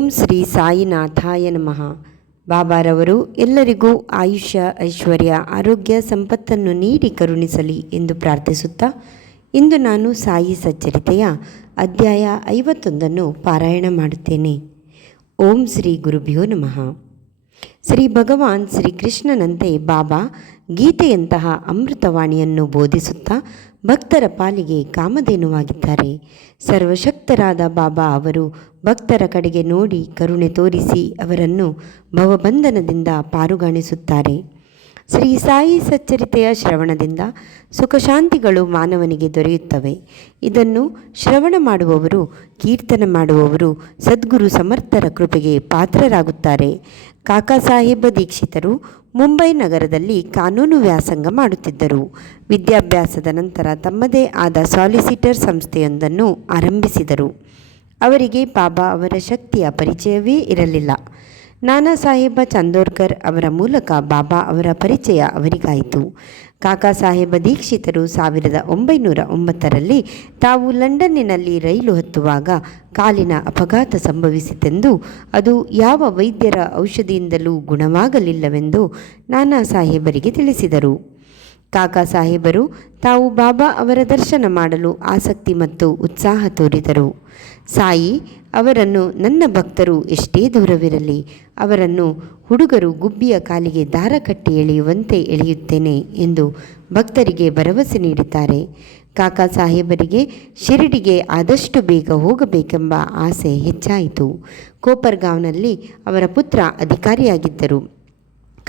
ಓಂ ಶ್ರೀ ಸಾಯಿನಾಥಾಯ ನಮಃ. ಬಾಬಾರವರು ಎಲ್ಲರಿಗೂ ಆಯುಷ್ಯ, ಐಶ್ವರ್ಯ, ಆರೋಗ್ಯ, ಸಂಪತ್ತನ್ನು ನೀಡಿ ಕರುಣಿಸಲಿ ಎಂದು ಪ್ರಾರ್ಥಿಸುತ್ತಾ ಇಂದು ನಾನು ಸಾಯಿ ಸಚ್ಚರಿತೆಯ ಅಧ್ಯಾಯ 51 ಪಾರಾಯಣ ಮಾಡುತ್ತೇನೆ. ಓಂ ಶ್ರೀ ಗುರುಭ್ಯೋ ನಮಃ. ಶ್ರೀ ಭಗವಾನ್ ಶ್ರೀಕೃಷ್ಣನಂತೆ ಬಾಬಾ ಗೀತೆಯಂತಹ ಅಮೃತವಾಣಿಯನ್ನು ಬೋಧಿಸುತ್ತಾ ಭಕ್ತರ ಪಾಲಿಗೆ ಕಾಮಧೇನುವಾಗಿದ್ದಾರೆ. ಸರ್ವಶಕ್ತರಾದ ಬಾಬಾ ಅವರು ಭಕ್ತರ ಕಡೆಗೆ ನೋಡಿ ಕರುಣೆ ತೋರಿಸಿ ಅವರನ್ನು ಭವಬಂಧನದಿಂದ ಪಾರುಗಾಣಿಸುತ್ತಾರೆ. ಶ್ರೀ ಸಾಯಿ ಸಚ್ಚರಿತೆಯ ಶ್ರವಣದಿಂದ ಸುಖಶಾಂತಿಗಳು ಮಾನವನಿಗೆ ದೊರೆಯುತ್ತವೆ. ಇದನ್ನು ಶ್ರವಣ ಮಾಡುವವರು, ಕೀರ್ತನೆ ಮಾಡುವವರು ಸದ್ಗುರು ಸಮರ್ಥರ ಕೃಪೆಗೆ ಪಾತ್ರರಾಗುತ್ತಾರೆ. ಕಾಕಾ ಸಾಹೇಬ ದೀಕ್ಷಿತರು ಮುಂಬೈ ನಗರದಲ್ಲಿ ಕಾನೂನು ವ್ಯಾಸಂಗ ಮಾಡುತ್ತಿದ್ದರು. ವಿದ್ಯಾಭ್ಯಾಸದ ನಂತರ ತಮ್ಮದೇ ಆದ ಸಾಲಿಸಿಟರ್ ಸಂಸ್ಥೆಯೊಂದನ್ನು ಆರಂಭಿಸಿದರು. ಅವರಿಗೆ ಬಾಬಾ ಅವರ ಶಕ್ತಿಯ ಪರಿಚಯವೇ ಇರಲಿಲ್ಲ. ನಾನಾ ಸಾಹೇಬ ಚಂದೋರ್ಕರ್ ಅವರ ಮೂಲಕ ಬಾಬಾ ಅವರ ಪರಿಚಯ ಅವರಿಗಾಯಿತು. ಕಾಕಾ ಸಾಹೇಬ ದೀಕ್ಷಿತರು 1909ರಲ್ಲಿ ತಾವು ಲಂಡನ್ನಿನಲ್ಲಿ ರೈಲು ಹತ್ತುವಾಗ ಕಾಲಿನ ಅಪಘಾತ ಸಂಭವಿಸಿತೆಂದು, ಅದು ಯಾವ ವೈದ್ಯರ ಔಷಧಿಯಿಂದಲೂ ಗುಣವಾಗಲಿಲ್ಲವೆಂದು ನಾನಾ ಸಾಹೇಬರಿಗೆ ತಿಳಿಸಿದರು. ಕಾಕಾ ಸಾಹೇಬರು ತಾವು ಬಾಬಾ ಅವರ ದರ್ಶನ ಮಾಡಲು ಆಸಕ್ತಿ ಮತ್ತು ಉತ್ಸಾಹ ತೋರಿದರು. ಸಾಯಿ ಅವರನ್ನು ನನ್ನ ಭಕ್ತರು ಎಷ್ಟೇ ದೂರವಿರಲಿ ಅವರನ್ನು ಹುಡುಗರು ಗುಬ್ಬಿಯ ಕಾಲಿಗೆ ದಾರ ಕಟ್ಟಿ ಎಳೆಯುವಂತೆ ಎಳೆಯುತ್ತೇನೆ ಎಂದು ಭಕ್ತರಿಗೆ ಭರವಸೆ ನೀಡಿದ್ದಾರೆ. ಕಾಕಾ ಸಾಹೇಬರಿಗೆ ಶಿರಡಿಗೆ ಆದಷ್ಟು ಬೇಗ ಹೋಗಬೇಕೆಂಬ ಆಸೆ ಹೆಚ್ಚಾಯಿತು. ಕೋಪರ್ಗಾಂವ್ನಲ್ಲಿ ಅವರ ಪುತ್ರ ಅಧಿಕಾರಿಯಾಗಿದ್ದರು.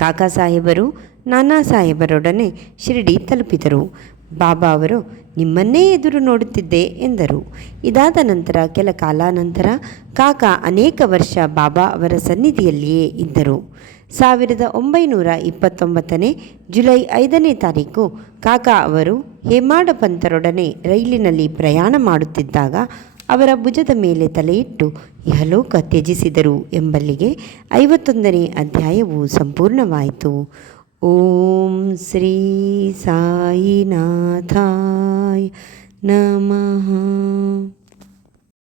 ಕಾಕಾ ಸಾಹೇಬರು ನಾನಾ ಸಾಹೇಬರೊಡನೆ ಶಿರಡಿ ತಲುಪಿದರು. ಬಾಬಾ ಅವರು ನಿಮ್ಮನ್ನೇ ಎದುರು ನೋಡುತ್ತಿದ್ದೆ ಎಂದರು. ಇದಾದ ನಂತರ ಕೆಲ ಕಾಲಾನಂತರ ಕಾಕಾ ಅನೇಕ ವರ್ಷ ಬಾಬಾ ಅವರ ಸನ್ನಿಧಿಯಲ್ಲಿಯೇ ಇದ್ದರು. 1929 ಜುಲೈ 5ನೇ ತಾರೀಕು ಕಾಕಾ ಅವರು ಹೇಮಾಡ ಪಂತರೊಡನೆ ರೈಲಿನಲ್ಲಿ ಪ್ರಯಾಣ ಮಾಡುತ್ತಿದ್ದಾಗ ಅವರ ಭುಜದ ಮೇಲೆ ತಲೆಯಿಟ್ಟು ಇಹಲೋಕ ತ್ಯಜಿಸಿದರು ಎಂಬಲ್ಲಿಗೆ 51ನೇ ಅಧ್ಯಾಯವು ಸಂಪೂರ್ಣವಾಯಿತು. ಓಂ ಶ್ರೀ ಸಾಯಿನಾಥಾಯ ನಮಃ.